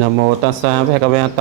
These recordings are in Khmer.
นะโมตัสสะภะคะวะโต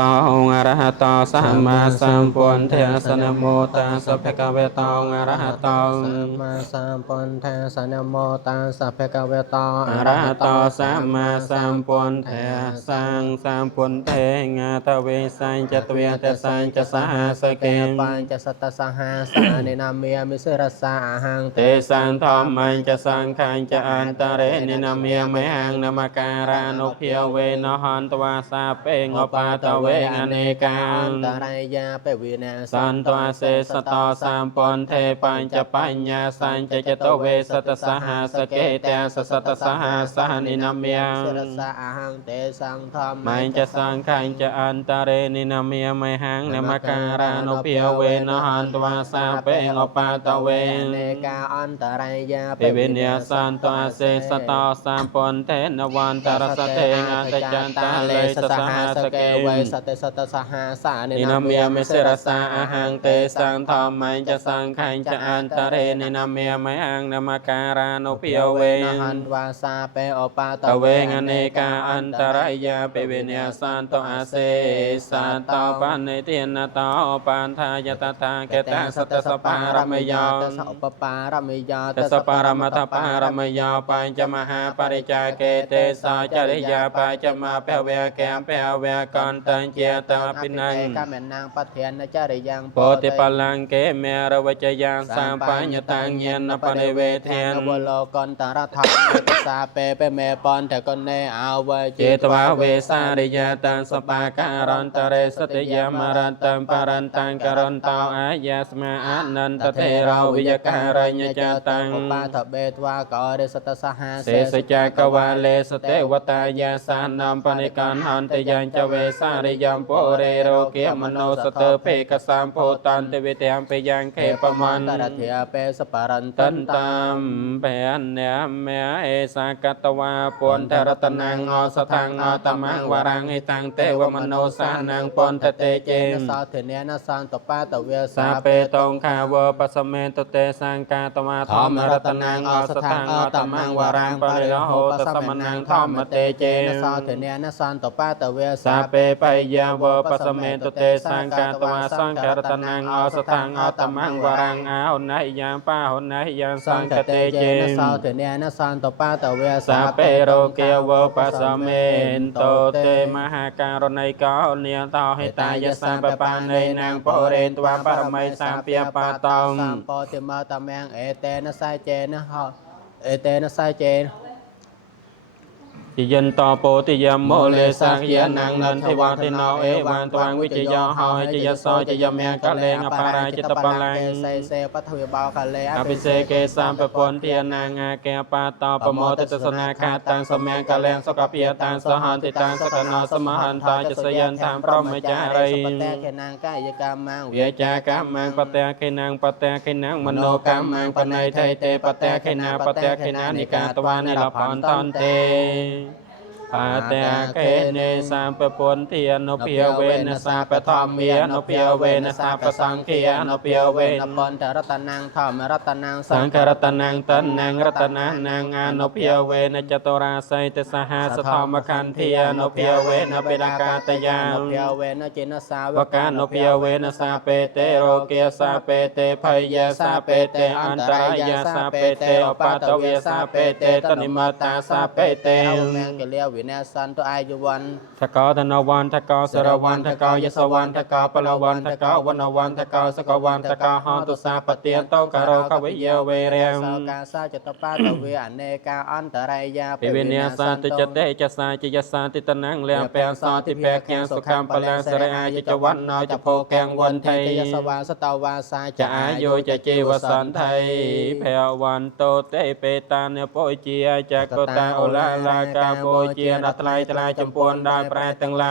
อะระหะโตสัมมาสัมพุทธัสสะนะโมตัสสะภะคะวะโตอะระหะโตสัมมาสัมพุทธัสสะนะโมตัสสะภะคะวะโตอะระหะโตสัมมาสัมพุทธัสสะสัมพุทเทงะตะเวสัญจตเวตสัญจสหัสเกม ปัญจสัตตสหัสสานินามิยามิสิรสาหัง เตสังธรรมัญจะสังขัญจะอันตะเรนินามิยมังนามการานุเพียวเวนะหันตวาสาเปงอปาตะเวงอเนกัง ตรายาเปวินา สันตวาเสสตอสามปนเทปัญจปัญญาสัญจตเวสัตสหัสเกเตสัตสหัสนินามิย สิรสาหังเตสังธรร มัญจะสังขัญจะอันตะเรนินามิยมังนามการานุเพียวเวนะหันตวาสาเปงอปาตะเวง เนกาอันตรายา ปิวิญญาสันตวเสสตอสามปนเทนวันตรสเทงอันตจันตาเลสสหัสเก เว วิ สัตสัตสหัสานิ นินามิยมิเสรสาอาหังเตสังธรรมัญจะสังขัญจะอันตะเรนินามิยมังนามการานุเพียวเว หันวาสาเปอปาต ตะเวงอเนกาอันตรายาปิวิญญาสันตวเสสันตปันเนตินตอปันทายตถาเกตสัตสปารมยอง สัพปารมิยา ตสปารมัตปารมยาปัญจมหาปริจาเกเตสาจริยาปัจจมาเปเวแกมเปเวกันตังเจตปินัง กาเมนางปัทเทียนจาริยัง โพธิปัลลังเกเมรวจยังสามปัญญตังเยนปนิเวเทียน วโลกันตารธรรมสาเปเปเมปอนเถกนเนอาวเจ เจตวาเวสาริยตังสปาการันตเรสติยามรันตังปารันตังกรันตาอายาสมาอนันตเทราวิยการัญญจตัง ปาทเบทวากอเรสตสหา เสสจักวาเลสเตวตายาสานามปนิการหันตยัญจเวสาริยัมโปเรโรเกมโนสเตเปกสามโพตันเตวิเตมเปยังเขปมัน ตระเทียเปสปารัน ตันตามเปอันเนเมเอสากัตวาปนทรตนังอสทังอตมังวรังหิตังเตวมโนสานังปนทเตเจม สาเทเนนะสันตปาตเว สาเปตงคาวปัสเมตเตสังกาตวาธอมรตนังอสทังอตมังวรังปริโหตสมนังธอมเตเจ สาเทเนนะสันตปาตเว สาเปปยาวปัสเมตเตสังกาตวาสังกรตนังอสทังอตมังวรังอาหุนายยังป้าหุนายยังสังกเตเจ สาเทเนนะสันตปาตเว สาเปโรเกวปัสเมนโตเตมหาการณัยกาเนียตาหิตายสัมปปานในนางโปเรนตวาปรมัยสามเปียปาตอง สัมปติมาตะแมงเอเตนะไซเจนะฮะเอเตนะไซเจ ติยันตอโปติยมโมเลสักยานังนันทิวาตินอเอวันตวังวิจยาหอยจยโสจยเมกะเลงอปาราจิตปลัง เซเซปัทวิบาคาเล อภิเศกเกสามปปนเทียนางาแกปาตอปโมติสนาคาตังสเมกะเลงสกเปียตังสหันติตังสกนอสมหันตาจสยันธรรมพรหมจารี ปแตเขนางกายกรรมัง เวียจากรรมังปะเตเขนังปะเตเขนังมโนกรรมังปนัยไทเตปะเตเขนาปะเตเขนานิกาตวานิลพันตันเตปาเตเขเนสามปปนเทียนโนเปียเวนสาปธรรมเมียโนเปียเวนสาปสังเคียโนเปียเวน ปอนเทรัตนังธรรมรัตนัง สังฆรัตนังตันนังรัตนังนางอาโนเปียเวนจตุราไสตสหัสธรรมคันเทียโนเปียเวนเปดากาตยาม เปียเวนจินสาว วกาโนเปียเวนสาเปเตโรเกสาเปเตพยาสาเปเตอันตรายาสาเปเตอปาตเวสาเปเตตนิมัตตาสาเปเต แมงเกลียววินาสันตัวอายุวัน ทกาธนวันทกาสรวันทกายสวันทกาปลวันทกาวันวันทกาสกวันทกาหอนตุสาปเตียนโตกะโรขวิเยเวเรียม สากาซาจตปาตเวอเนกาอันตรายา ปิเวเนียสาติจเตจสาจิยสาติตนังเลียมเปียสาติเปียแกงสุขัมปลังสระอาจิจวันนอจะโพแกงวันไทย ยสวาสตาวาสา จะอายุจะจีวสันไทยเพววันโตเตเปตาเนโปเจียจักตาโอลาลากาโปเจียดัตไลตลายจมพวนได้แปรตั้งไล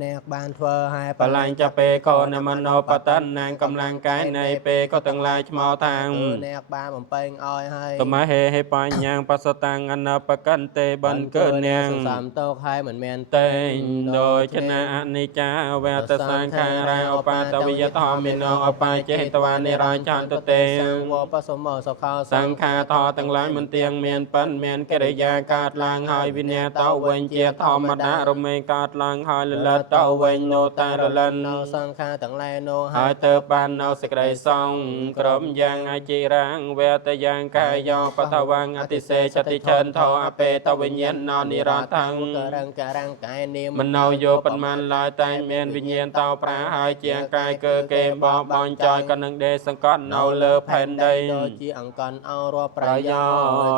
เนกบานเทอให้ ปลังจะเปโคนมโนปตันนางกำลังกายในเปก็ตั้งลายชมอทาง เนกบานผมเป็นอ้อยให้ ตมาเฮให้ปัญญางปัสตังอนาปกันเตบันเกินเนียง สามโตให้เหมือนแมน เตงโดยชนะอนิจจาเวตสังขาราอปาตวิยธรรมิโนอปาเจตวานิรันจันตเต วปสมสขา สังฆาทอตั้งหลายมันเตียงเมียนปั้นเมียนกิริยาการลางหอยวิญญาเต้าเวญ ញជាធម្មតារមែងកើតឡើងហើយលិតទៅវិញនោះតែរលិន នៅសង្ខារទាំងឡាយនោះ ហើយទៅបាននៅសេចក្តីសង្ឃក្រុមយ៉ាងអជារាងវេតយ៉ាងកាយយោបតវងអតិសេចតិឆិនធោអបេតវិញ្ញាណណនិរតੰករង្កាយនាមមិននៅយោប៉ុន្មានឡើយតែមានវិញ្ញាណតោប្រាហើយជាកាយគឺគេបោះបន់ចោយក៏នឹងដេសង្កត់នៅលើផែនដីជាអង្គនអរប្រយោ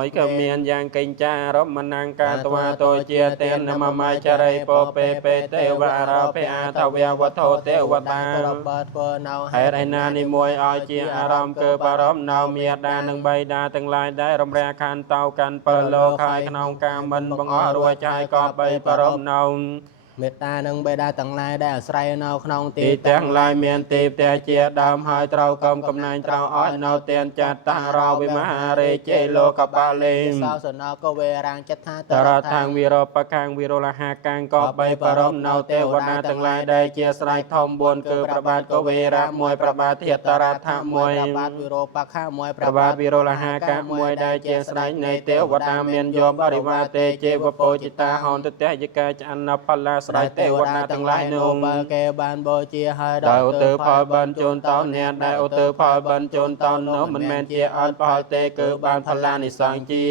ជន៍ក៏មានយ៉ាងកេញចារមណង្កាតវាតោជាទេនមមចរិពោពេពេទេវរោពេអាតវវធោទេវតារបស់ធ្វើនៅហេតុឯណានេះមួយឲ្យជាអារម្មណ៍គឺបារម្ភនៅមេដានិងបៃតាទាំងឡាយដែលរំរាខានតោកាន់ពលលោកហើយក្នុងការមិនបង្អស់រួចចាយក៏បីបារម្ភនៅមេត្តានិងបេដាទាំងឡាយដែលអាស្រ័យនៅក្នុងទីទាំងឡាយមានទីផ្ទះជាដើមហើយត្រូវកំណាញ់ត្រូវអត់នៅទានចតតារោវិមហារេជេលោកបាលេសោសនកវេរាងចត្ថាតរថាងវិរោបកាងវិរោលហាកាងក៏បីបារម្ភនៅទេវតាទាំងឡាយដែលជាស្រ័យធំ4គឺប្របាទកវេរៈ1ប្របាទធាតរថា1ប្របាទវិរោបកា1ប្របាទវិរោលហាកា1ដែលជាស្រ័យនៃទេវតាមានយោបរិវាទេជេវពោជិតាហនទតេយកាចអនបលាស្រ័យទេវតាទាំងឡាយនោះបើគេបានបូជាហើយដោយឧទ្ទិសផលបានជូនតោអ្នកដែលឧទ្ទិសផលបានជូនតោនោះមិនមែនជាអត់ផលទេគឺបានផលានិសង្ឃជា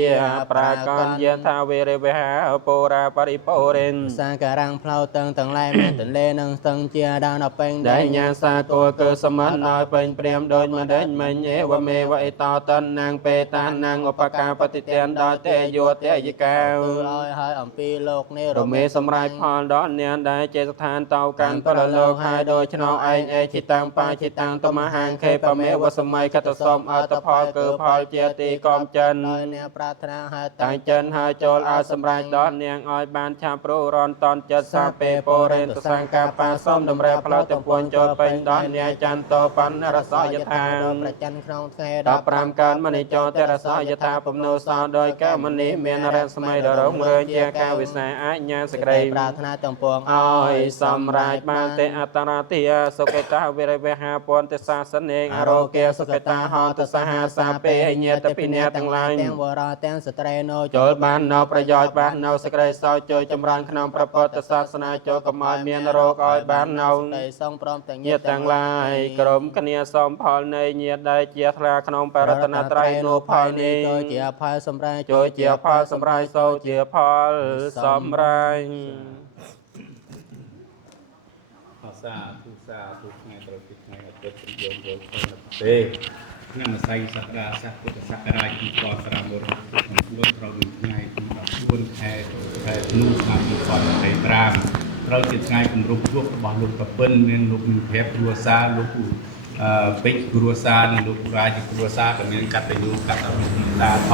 ប្រាកដយាថាវេរវេហាពុរាបរិពោរិនសាការังផ្លូវទាំងឡាយមានទន្លេនិងស្ទឹងជាដើរពេញដែលញាសាគោគឺសមត្ថឲ្យពេញព្រាមដោយមិនដេញមិញឯវមេវអេតោតនាងបេតានាងឧបកាបតិទានដល់ទេយោទេយិកាឲ្យអំពីលោកនេះរមេសម្រាប់ផលដល់អ្នកដែលចេស្ថានតោកាន់ប្រលោកហើយដោយឆ្នោឯងអេចិតាំងបាចិតាំងតមហាងខេបមេវសម័យកតសមអតផលគឺផលជាទីកំចិនហើយអ្នកប្រាថ្នាហើយតាំងចិនហើយចូលឲ្យសម្រាប់ដល់នាងឲ្យបានឆាប់ព្រោះរនតនចិត្តសាពេពរេនតសង្កាបាសំតម្រាផ្លូវទៅពួនចូលពេញដល់អ្នកចន្ទតបណ្ណរសយថាប្រច័នក្នុងថ្ងៃ15កើតមនិចោទរសយថាពំនោសោដោយកែមនីមានរស្មីដល់រងរើជាការវិស័យអញ្ញាសក្តីប្រាថ្នាទាំងពួងឲ្យសម្រាប់បានទេអតរាតិសុខេតាវិរិវេហាពន្ធសាសនេអរោគាសុខេតាហតសហសាពេញាតពិញ្ញាទាំងឡាយទាំងវរទាំងស្ត្រីនោចូលបាននៅប្រយោជន៍បាននៅសេចក្តីសោចូលចម្រើនក្នុងព្រះពុទ្ធសាសនាចូលកុំឲ្យមានរោគឲ្យបាននៅនៃសងព្រមទាំងញាតទាំងឡាយក្រុមគ្នាសំផលនៃញាតដែលជាថ្លាក្នុងបរតនត្រ័យនោះផលនេះចូលជាផលសម្រាប់ចូលជាផលសម្រាប់សោជាផលសម្រាប់សាធុថ្ងៃត្រូវទីថ្ងៃអាទិត្យយមយល់ខែទេថ្ងៃម្សិលសក្តាសពុទ្ធសករាជ2560ក្នុងខ្លួនត្រូវមួយថ្ងៃទី14ខែធ្នូឆ្នាំ2025ត្រូវជាថ្ងៃគម្រប់ជួបរបស់លោកប្រពន្ធមានលោកមានភ័ព្វគ្រួសារលោកពេជ្រគ្រួសារនិងលោករាជគ្រួសារក៏មានកតញ្ញូកតវិធីតាធ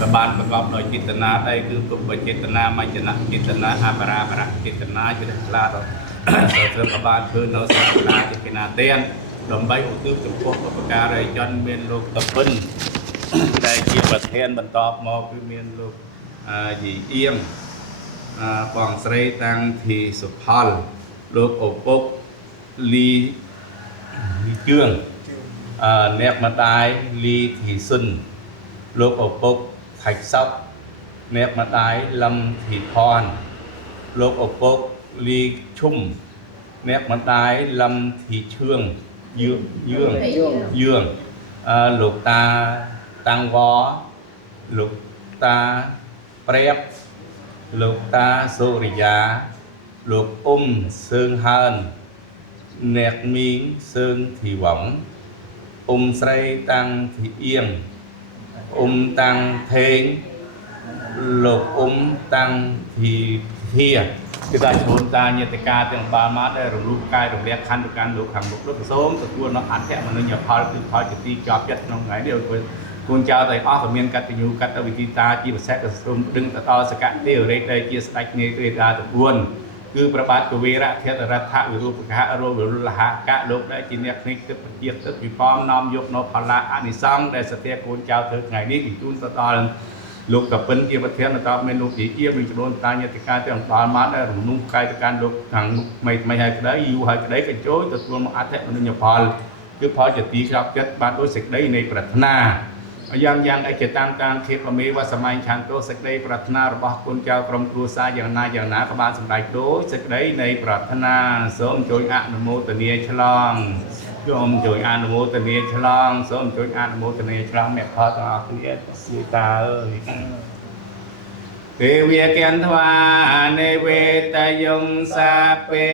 ក៏បានប្រកបដោយចេតនាដែរគឺពុទ្ធចេតនាមញ្ញនចេតនាអបរាបរចេតនាជ្រះថ្លាដល់ត្រូវក៏បានធ្វើនៅសាសនាចេតនាទាំងដើម្បីឧទ្ទិសចំពោះបុព្វការីជនមានលោកតពិនដែលជាប្រធានបន្តមកគឺមានលោកយីអៀងបងស្រីតាំងធីសុផលលោកឪពុកលីជឿងអ្នកម្ដាយលីធីស៊ុនលោកឪពុកថៃសោកអ្នកម្ដាយលំធីផនលោកឪពុកលីឈុំអ្នកម្ដាយលំធីឈឿងយឿងលោកតាតាំងវលោកតាព្រាបលោកតាសូរិយាលោកសឿងហើនអ្នកមីងសឿងធីវងស្រីតាំងធីអៀងតាំងថេងលោកតាំងធីធាគឺថាជួនតាញាតិកាទាំងបាមាដែលរំលោភកាយរំលាក់ខណ្ឌទៅកាន់លោកខាងមុខលោកសូមទទួលនៅអធិមនិញផលគឺផលជាទីជាប់ចិត្តក្នុងថ្ងៃនេះឲ្យគូនចៅទាំងអស់ក៏មានកតញ្ញូកតវិធីតាជាពិសេសក៏សូមដឹងទៅដល់សកទេវរេដែលជាស្ដេចនាយទេតាទាំង4គឺប្របាទកវីរៈធិតរដ្ឋវិរូបកៈរោវិរុលហកៈលោកដែលជាអ្នកភ្នែកទឹកជាទឹកវិបំនាំយកនៅផល្លាអនិសង្ឃដែលសទ្ធាគូនចៅធ្វើថ្ងៃនេះបញ្ជូនទៅដល់លោកកពិនជាប្រធានបន្តមានលោកជាជាមានចំនួនតាញាតិកាទាំងដល់មកដែលរំនុំកាយទៅកាន់លោកខាងថ្មីហើយក្តីយូរហើយក្តីក៏ចូលទទួលមកអធិមនិញផលគឺផលជាទីស្រាប់ចិត្តបានដោយសេចក្តីនៃប្រាថ្នា យ៉ាងឯកតាមធៀបក៏មានវត្តសម័យឆានទោសេចក្តីប្រាថ្នារបស់គុណចៅក្រុមគ្រួសារយ៉ាងណាក៏បានសម្រេចដូចសេចក្តីនៃប្រាថ្នាសូមជួយអនុមោទនាឆ្លងសូមជួយអនុមោទនាឆ្លងសូមជួយអនុមោទនាឆ្លងអ្នកផលទាំងអស់គ្នាជាតាអើយទេវាគិនថ្វានេវេតយងសាពេ